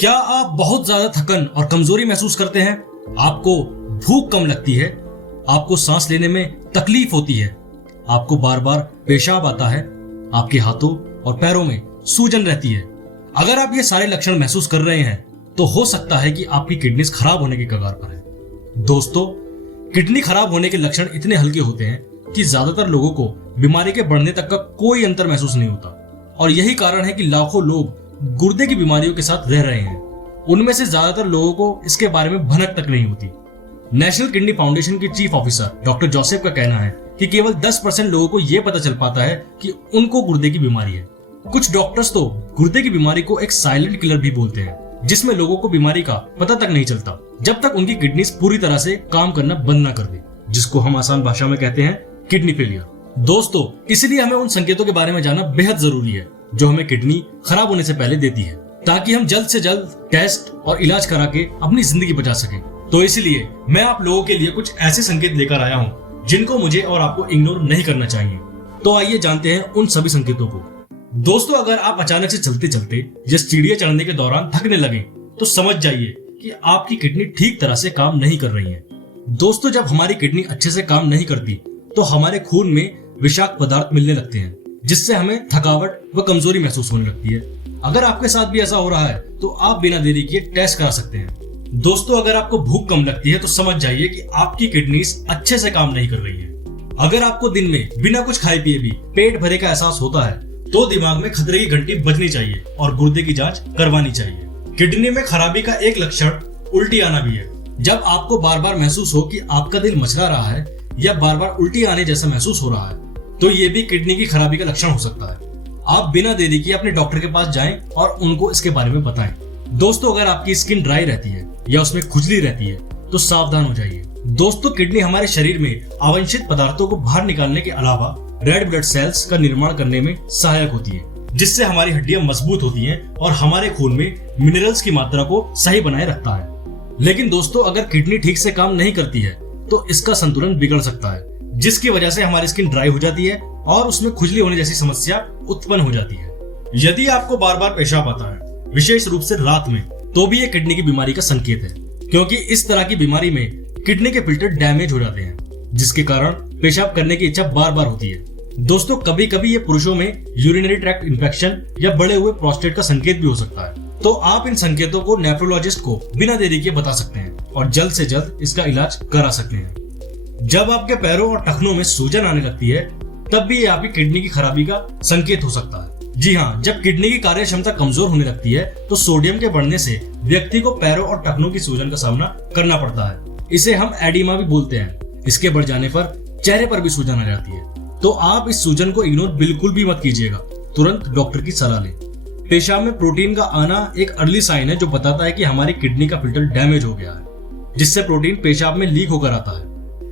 क्या आप बहुत ज्यादा थकन और कमजोरी महसूस करते हैं? आपको भूख कम लगती है, आपको सांस लेने में तकलीफ होती है, आपको बार बार पेशाब आता है, आपके हाथों और पैरों में सूजन रहती है। अगर आप ये सारे लक्षण महसूस कर रहे हैं तो हो सकता है कि आपकी किडनीज खराब होने की कगार पर है। दोस्तों, किडनी खराब होने के लक्षण इतने हल्के होते हैं कि ज्यादातर लोगों को बीमारी के बढ़ने तक का कोई अंतर महसूस नहीं होता, और यही कारण है कि लाखों लोग गुर्दे की बीमारियों के साथ रह रहे हैं। उनमें से ज्यादातर लोगों को इसके बारे में भनक तक नहीं होती। नेशनल किडनी फाउंडेशन के चीफ ऑफिसर डॉक्टर जोसेफ का कहना है कि केवल 10% लोगों को यह पता चल पाता है कि उनको गुर्दे की बीमारी है। कुछ डॉक्टर्स तो गुर्दे की बीमारी को एक साइलेंट किलर भी बोलते हैं, जिसमें लोगों को बीमारी का पता तक नहीं चलता जब तक उनकी किडनीज पूरी तरह से काम करना बंद ना कर दे, जिसको हम आसान भाषा में कहते हैं किडनी फेलियर। दोस्तों, इसलिए हमें उन संकेतों के बारे में जानना बेहद जरूरी है जो हमें किडनी खराब होने से पहले देती है, ताकि हम जल्द से जल्द टेस्ट और इलाज करा के अपनी जिंदगी बचा सकें। तो इसलिए मैं आप लोगों के लिए कुछ ऐसे संकेत लेकर आया हूं जिनको मुझे और आपको इग्नोर नहीं करना चाहिए। तो आइए जानते हैं उन सभी संकेतों को। दोस्तों, अगर आप अचानक से चलते चलते या सीढ़ियां चढ़ने के दौरान थकने लगे तो समझ जाइए कि आपकी किडनी ठीक तरह से काम नहीं कर रही है। दोस्तों, जब हमारी किडनी अच्छे से काम नहीं करती तो हमारे खून में विषाक्त पदार्थ मिलने लगते हैं, जिससे हमें थकावट व कमजोरी महसूस होने लगती है। अगर आपके साथ भी ऐसा हो रहा है तो आप बिना देरी किए टेस्ट करा सकते हैं। दोस्तों, अगर आपको भूख कम लगती है तो समझ जाइए कि आपकी किडनीज अच्छे से काम नहीं कर रही है। अगर आपको दिन में बिना कुछ खाए पिए भी पेट भरे का एहसास होता है तो दिमाग में खतरे की घंटी बजनी चाहिए और गुर्दे की जांच करवानी चाहिए। किडनी में खराबी का एक लक्षण उल्टी आना भी है। जब आपको बार बार महसूस हो कि आपका दिल मचला रहा है या बार बार उल्टी आने जैसा महसूस हो रहा है तो ये भी किडनी की खराबी का लक्षण हो सकता है। आप बिना देरी किए अपने डॉक्टर के पास जाएं और उनको इसके बारे में बताएं। दोस्तों, अगर आपकी स्किन ड्राई रहती है या उसमें खुजली रहती है तो सावधान हो जाइए। दोस्तों, किडनी हमारे शरीर में अवांछित पदार्थों को बाहर निकालने के अलावा रेड ब्लड सेल्स का निर्माण करने में सहायक होती है, जिससे हमारी हड्डियां मजबूत होती हैं और हमारे खून में मिनरल्स की मात्रा को सही बनाए रखता है। लेकिन दोस्तों, अगर किडनी ठीक से काम नहीं करती है तो इसका संतुलन बिगड़ सकता है, जिसकी वजह से हमारी स्किन ड्राई हो जाती है और उसमें खुजली होने जैसी समस्या उत्पन्न हो जाती है। यदि आपको बार बार पेशाब आता है, विशेष रूप से रात में, तो भी ये किडनी की बीमारी का संकेत है, क्योंकि इस तरह की बीमारी में किडनी के फिल्टर डैमेज हो जाते हैं, जिसके कारण पेशाब करने की इच्छा बार बार होती है। दोस्तों, कभी कभी ये पुरुषों में यूरिनरी ट्रैक्ट इन्फेक्शन या बढ़े हुए प्रोस्टेट का संकेत भी हो सकता है। तो आप इन संकेतों को नेफ्रोलॉजिस्ट को बिना देरी के बता सकते हैं और जल्द से जल्द इसका इलाज करा सकते हैं। जब आपके पैरों और टखनों में सूजन आने लगती है तब भी ये आपकी किडनी की खराबी का संकेत हो सकता है। जी हाँ, जब किडनी की कार्य क्षमता कमजोर होने लगती है तो सोडियम के बढ़ने से व्यक्ति को पैरों और टखनों की सूजन का सामना करना पड़ता है। इसे हम एडिमा भी बोलते हैं। इसके बढ़ जाने पर चेहरे पर भी सूजन आ जाती है। तो आप इस सूजन को इग्नोर बिल्कुल भी मत कीजिएगा, तुरंत डॉक्टर की सलाह लें। पेशाब में प्रोटीन का आना एक अर्ली साइन है जो बताता है कि हमारी किडनी का फिल्टर डैमेज हो गया है, जिससे प्रोटीन पेशाब में लीक होकर आता है।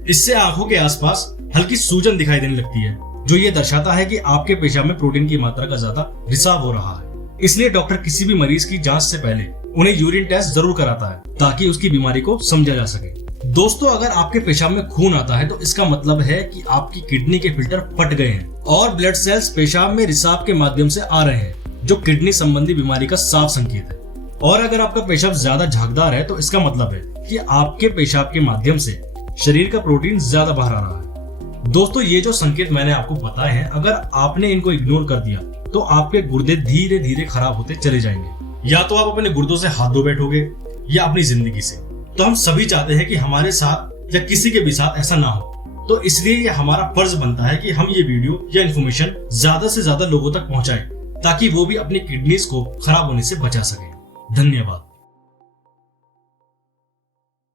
इससे आंखों के आसपास हल्की सूजन दिखाई देने लगती है, जो ये दर्शाता है कि आपके पेशाब में प्रोटीन की मात्रा का ज्यादा रिसाव हो रहा है। इसलिए डॉक्टर किसी भी मरीज की जांच से पहले उन्हें यूरिन टेस्ट जरूर कराता है, ताकि उसकी बीमारी को समझा जा सके। दोस्तों, अगर आपके पेशाब में खून आता है तो इसका मतलब है कि आपकी किडनी के फिल्टर फट गए हैं और ब्लड सेल्स पेशाब में रिसाव के माध्यम से आ रहे हैं, जो किडनी संबंधी बीमारी का साफ संकेत है। और अगर आपका पेशाब ज्यादा झागदार है तो इसका मतलब है कि आपके पेशाब के माध्यम से शरीर का प्रोटीन ज्यादा बाहर आ रहा है। दोस्तों, ये जो संकेत मैंने आपको बताए हैं, अगर आपने इनको इग्नोर कर दिया तो आपके गुर्दे धीरे धीरे खराब होते चले जाएंगे। या तो आप अपने गुर्दों से हाथ धो बैठोगे या अपनी जिंदगी से। तो हम सभी चाहते हैं कि हमारे साथ या किसी के भी साथ ऐसा ना हो। तो इसलिए ये हमारा फर्ज बनता है कि हम ये वीडियो या इन्फॉर्मेशन ज्यादा से ज्यादा लोगों तक पहुंचाएं, ताकि वो भी अपनी किडनीज को खराब होने से बचा सके। धन्यवाद।